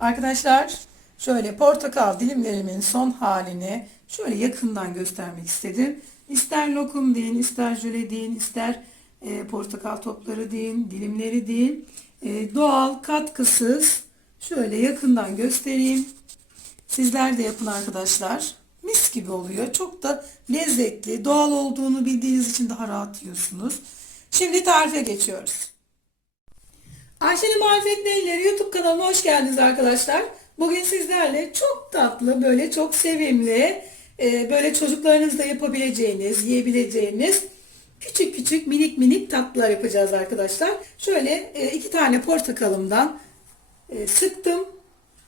Arkadaşlar şöyle portakal dilimlerimin son halini şöyle yakından göstermek istedim. İster lokum deyin, ister jöle deyin, ister e, portakal topları deyin, dilimleri deyin. E, doğal, katkısız şöyle yakından göstereyim. Sizler de yapın arkadaşlar. Mis gibi oluyor. Çok da lezzetli. Doğal olduğunu bildiğiniz için daha rahat yiyorsunuz. Şimdi tarife geçiyoruz. Ayşe'nin Marifetli Elleri YouTube kanalıma hoş geldiniz arkadaşlar. Bugün sizlerle çok tatlı, böyle çok sevimli, e, böyle çocuklarınızla yapabileceğiniz, yiyebileceğiniz küçük küçük minik minik tatlılar yapacağız arkadaşlar. Şöyle e, iki tane portakalımdan e, sıktım.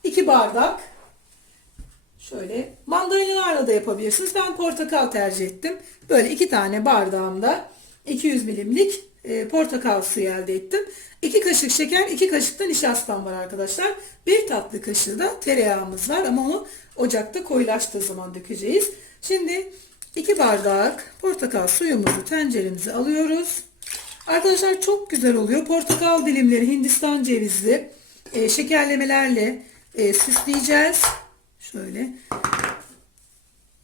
iki bardak. Şöyle mandalinalarla da yapabilirsiniz. Ben portakal tercih ettim. Böyle iki tane bardağımda 200 milimlik e, portakal suyu elde ettim. 2 kaşık şeker, 2 kaşık da nişastam var arkadaşlar. Bir tatlı kaşığı da tereyağımız var ama onu ocakta koyulaştığı zaman dökeceğiz. Şimdi 2 bardak portakal suyumuzu tenceremize alıyoruz. Arkadaşlar çok güzel oluyor. Portakal dilimleri Hindistan cevizli e, şekerlemelerle e, süsleyeceğiz. Şöyle.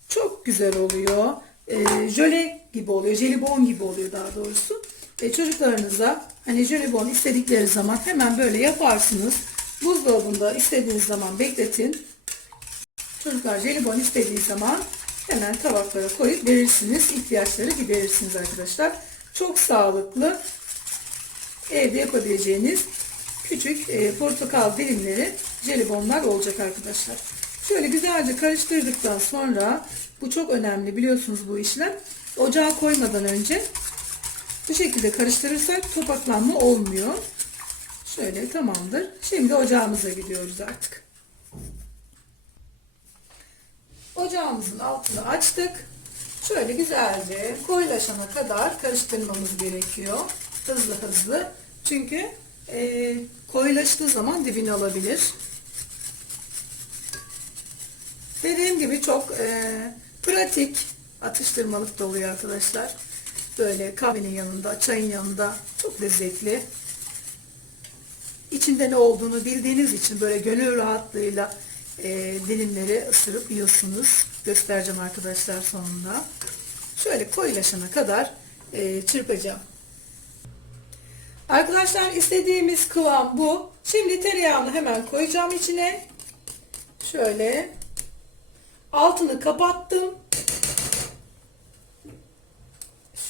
Çok güzel oluyor. E, jöle gibi oluyor. Jelibon gibi oluyor daha doğrusu. E, çocuklarınıza hani jelibon istedikleri zaman hemen böyle yaparsınız. Buzdolabında istediğiniz zaman bekletin. Çocuklar jelibon istediği zaman hemen tabaklara koyup verirsiniz. İhtiyaçları giderirsiniz arkadaşlar. Çok sağlıklı evde yapabileceğiniz küçük e, portakal dilimleri jelibonlar olacak arkadaşlar. Şöyle güzelce karıştırdıktan sonra bu çok önemli biliyorsunuz bu işlem. Ocağa koymadan önce bu şekilde karıştırırsak topaklanma olmuyor. Şöyle tamamdır. Şimdi ocağımıza gidiyoruz artık. Ocağımızın altını açtık. Şöyle güzelce koyulaşana kadar karıştırmamız gerekiyor. Hızlı hızlı. Çünkü e, koyulaştığı zaman dibini alabilir. Dediğim gibi çok e, pratik atıştırmalık da oluyor arkadaşlar. Böyle kahvenin yanında, çayın yanında çok lezzetli. İçinde ne olduğunu bildiğiniz için böyle gönül rahatlığıyla e, dilimleri ısırıp yiyorsunuz. Göstereceğim arkadaşlar sonunda. Şöyle koyulaşana kadar e, çırpacağım. Arkadaşlar istediğimiz kıvam bu. Şimdi tereyağını hemen koyacağım içine. Şöyle altını kapattım.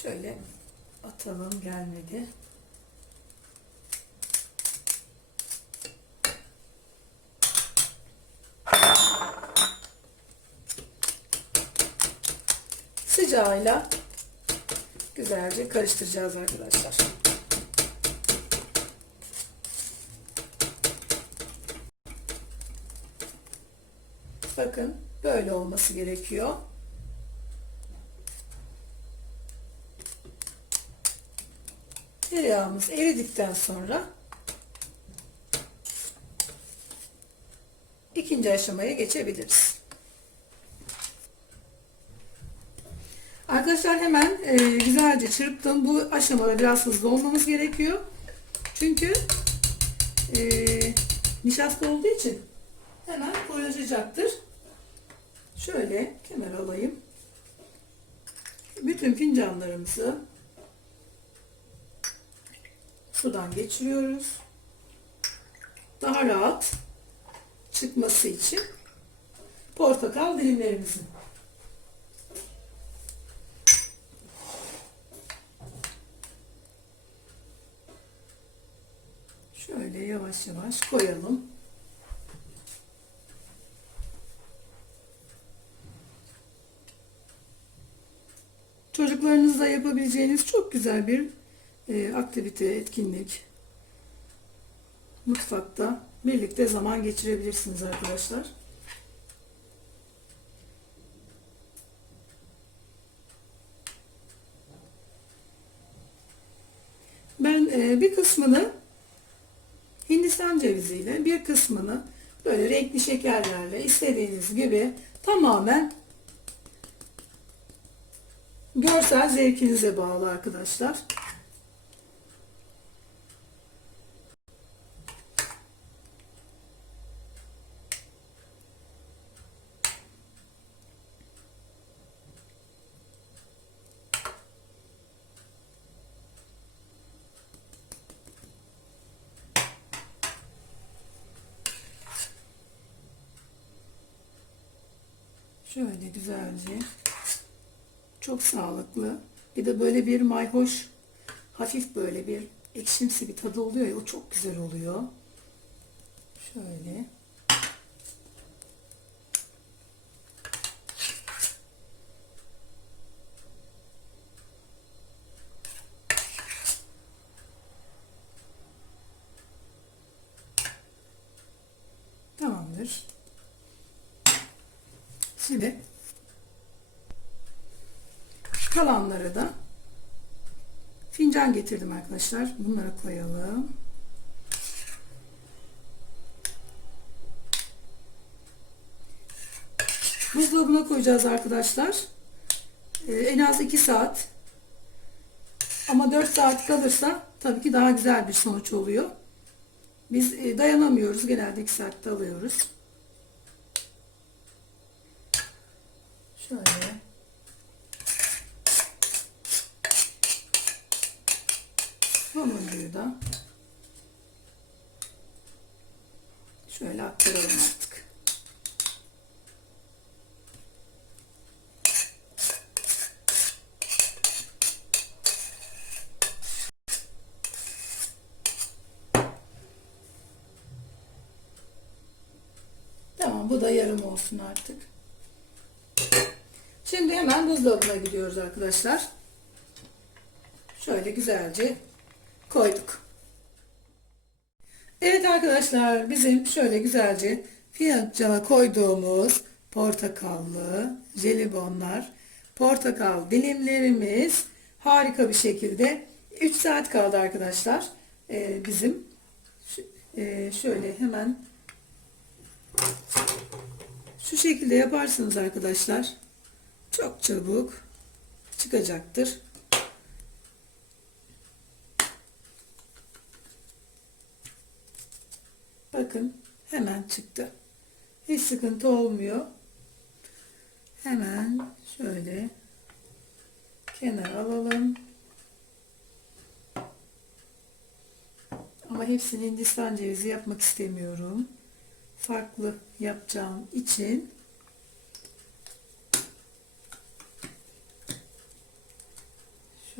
Şöyle atalım gelmedi. Sıcağıyla güzelce karıştıracağız arkadaşlar. Bakın böyle olması gerekiyor. Tereyağımız eridikten sonra ikinci aşamaya geçebiliriz. Arkadaşlar hemen e, güzelce çırptım. Bu aşamada biraz hızlı olmamız gerekiyor. Çünkü e, nişasta olduğu için hemen koyulacaktır. Şöyle kenar alayım. Bütün fincanlarımızı sudan geçiriyoruz. Daha rahat çıkması için portakal dilimlerimizin. Şöyle yavaş yavaş koyalım. Çocuklarınızla yapabileceğiniz çok güzel bir e, aktivite, etkinlik. Mutfakta birlikte zaman geçirebilirsiniz arkadaşlar. Ben e, bir kısmını Hindistan ceviziyle, bir kısmını böyle renkli şekerlerle istediğiniz gibi tamamen görsel zevkinize bağlı arkadaşlar. Şöyle güzelce. Çok sağlıklı. Bir de böyle bir mayhoş, hafif böyle bir ekşimsi bir tadı oluyor ya o çok güzel oluyor. Şöyle. Tamamdır. Şimdi kalanları da fincan getirdim arkadaşlar. Bunları koyalım. Buzdolabına koyacağız arkadaşlar. Ee, en az 2 saat. Ama 4 saat kalırsa tabii ki daha güzel bir sonuç oluyor. Biz e, dayanamıyoruz. Genelde 2 saatte alıyoruz. Şöyle. Hamurluyu da şöyle aktaralım artık. Tamam bu da yarım olsun artık. Şimdi hemen buzdolabına gidiyoruz arkadaşlar. Şöyle güzelce koyduk. Evet arkadaşlar bizim şöyle güzelce fiyancana koyduğumuz portakallı jelibonlar, portakal dilimlerimiz harika bir şekilde 3 saat kaldı arkadaşlar. Ee, bizim Ş- e, şöyle hemen şu şekilde yaparsınız arkadaşlar. Çok çabuk çıkacaktır. Bakın hemen çıktı. Hiç sıkıntı olmuyor. Hemen şöyle kenar alalım. Ama hepsini Hindistan cevizi yapmak istemiyorum. Farklı yapacağım için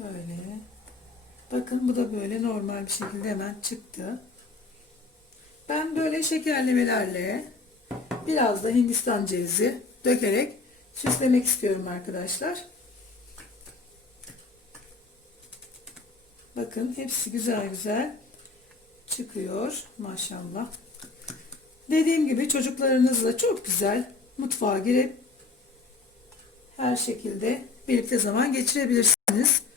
şöyle bakın bu da böyle normal bir şekilde hemen çıktı. Ben böyle şekerlemelerle biraz da Hindistan cevizi dökerek süslemek istiyorum arkadaşlar. Bakın hepsi güzel güzel çıkıyor maşallah. Dediğim gibi çocuklarınızla çok güzel mutfağa girip her şekilde birlikte zaman geçirebilirsiniz.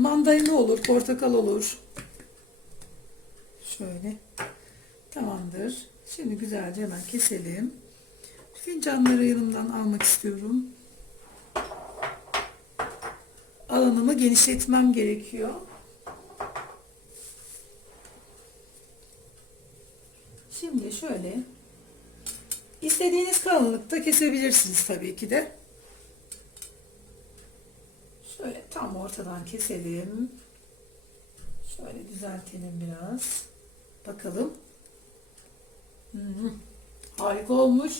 Mandalina olur, portakal olur. Şöyle. Tamamdır. Şimdi güzelce hemen keselim. Fincanları yanımdan almak istiyorum. Alanımı genişletmem gerekiyor. Şimdi şöyle istediğiniz kalınlıkta kesebilirsiniz tabii ki de. Şöyle tam ortadan keselim. Şöyle düzeltelim biraz. Bakalım. Hı. Harika olmuş.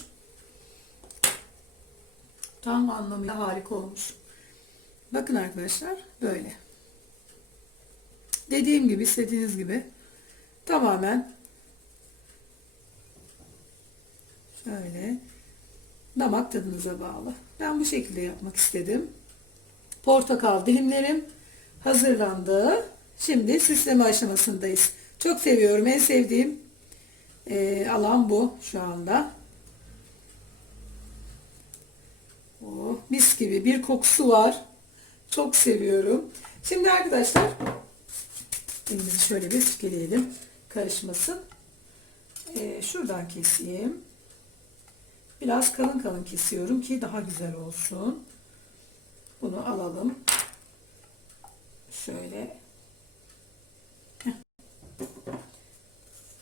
Tam anlamıyla harika olmuş. Bakın arkadaşlar böyle. Dediğim gibi istediğiniz gibi tamamen şöyle damak tadınıza bağlı. Ben bu şekilde yapmak istedim. Portakal dilimlerim hazırlandı. Şimdi süsleme aşamasındayız. Çok seviyorum. En sevdiğim e, alan bu şu anda. Oh, mis gibi bir kokusu var. Çok seviyorum. Şimdi arkadaşlar elimizi şöyle bir sürükleyelim. Karışmasın. Ee, şuradan keseyim. Biraz kalın kalın kesiyorum ki daha güzel olsun. Bunu alalım. Şöyle.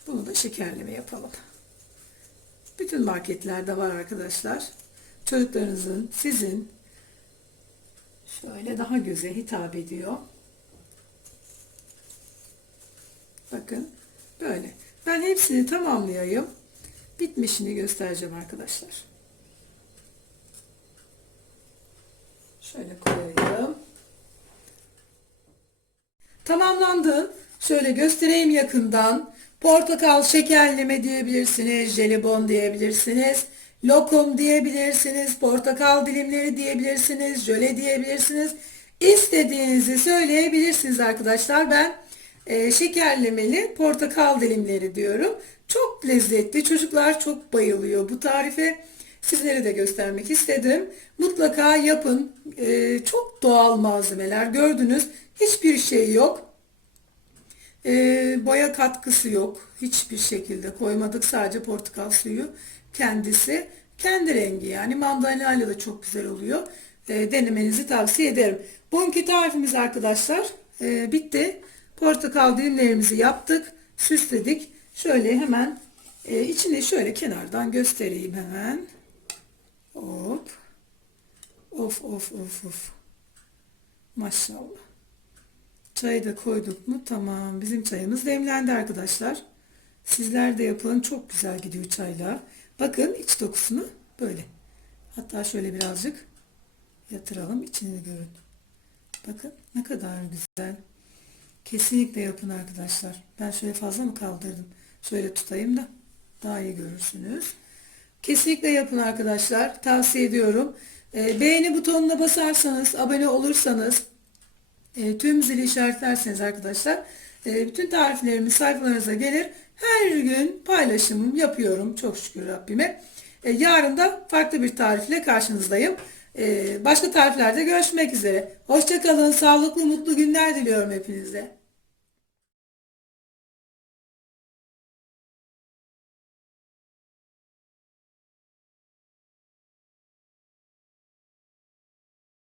Bunu da şekerleme yapalım. Bütün marketlerde var arkadaşlar. Çocuklarınızın, sizin şöyle daha göze hitap ediyor. Bakın böyle. Ben hepsini tamamlayayım. Bitmişini göstereceğim arkadaşlar. Şöyle koyayım. Tamamlandı. Şöyle göstereyim yakından. Portakal şekerleme diyebilirsiniz, jelibon diyebilirsiniz, lokum diyebilirsiniz, portakal dilimleri diyebilirsiniz, jöle diyebilirsiniz. İstediğinizi söyleyebilirsiniz arkadaşlar. Ben e, şekerlemeli portakal dilimleri diyorum. Çok lezzetli. Çocuklar çok bayılıyor bu tarife. Sizlere de göstermek istedim. Mutlaka yapın. E, çok doğal malzemeler. Gördünüz hiçbir şey yok. E, boya katkısı yok. Hiçbir şekilde koymadık. Sadece portakal suyu kendisi. Kendi rengi yani. Mandalina ile de çok güzel oluyor. E, denemenizi tavsiye ederim. Bugünkü tarifimiz arkadaşlar e, bitti. Portakal dilimlerimizi yaptık. Süsledik. Şöyle hemen e, içini şöyle kenardan göstereyim hemen. Hop. Of of of of. Maşallah. Çayı da koyduk mu? Tamam. Bizim çayımız demlendi arkadaşlar. Sizler de yapın. Çok güzel gidiyor çayla. Bakın iç dokusunu böyle. Hatta şöyle birazcık yatıralım. içini görün. Bakın ne kadar güzel. Kesinlikle yapın arkadaşlar. Ben şöyle fazla mı kaldırdım? Şöyle tutayım da daha iyi görürsünüz. Kesinlikle yapın arkadaşlar. Tavsiye ediyorum. Ee, beğeni butonuna basarsanız, abone olursanız, e, tüm zili işaretlerseniz arkadaşlar, e, bütün tariflerimiz sayfalarınıza gelir. Her gün paylaşımım yapıyorum. Çok şükür Rabbime. E, yarın da farklı bir tarifle karşınızdayım. E, başka tariflerde görüşmek üzere. Hoşçakalın. Sağlıklı, mutlu günler diliyorum hepinize.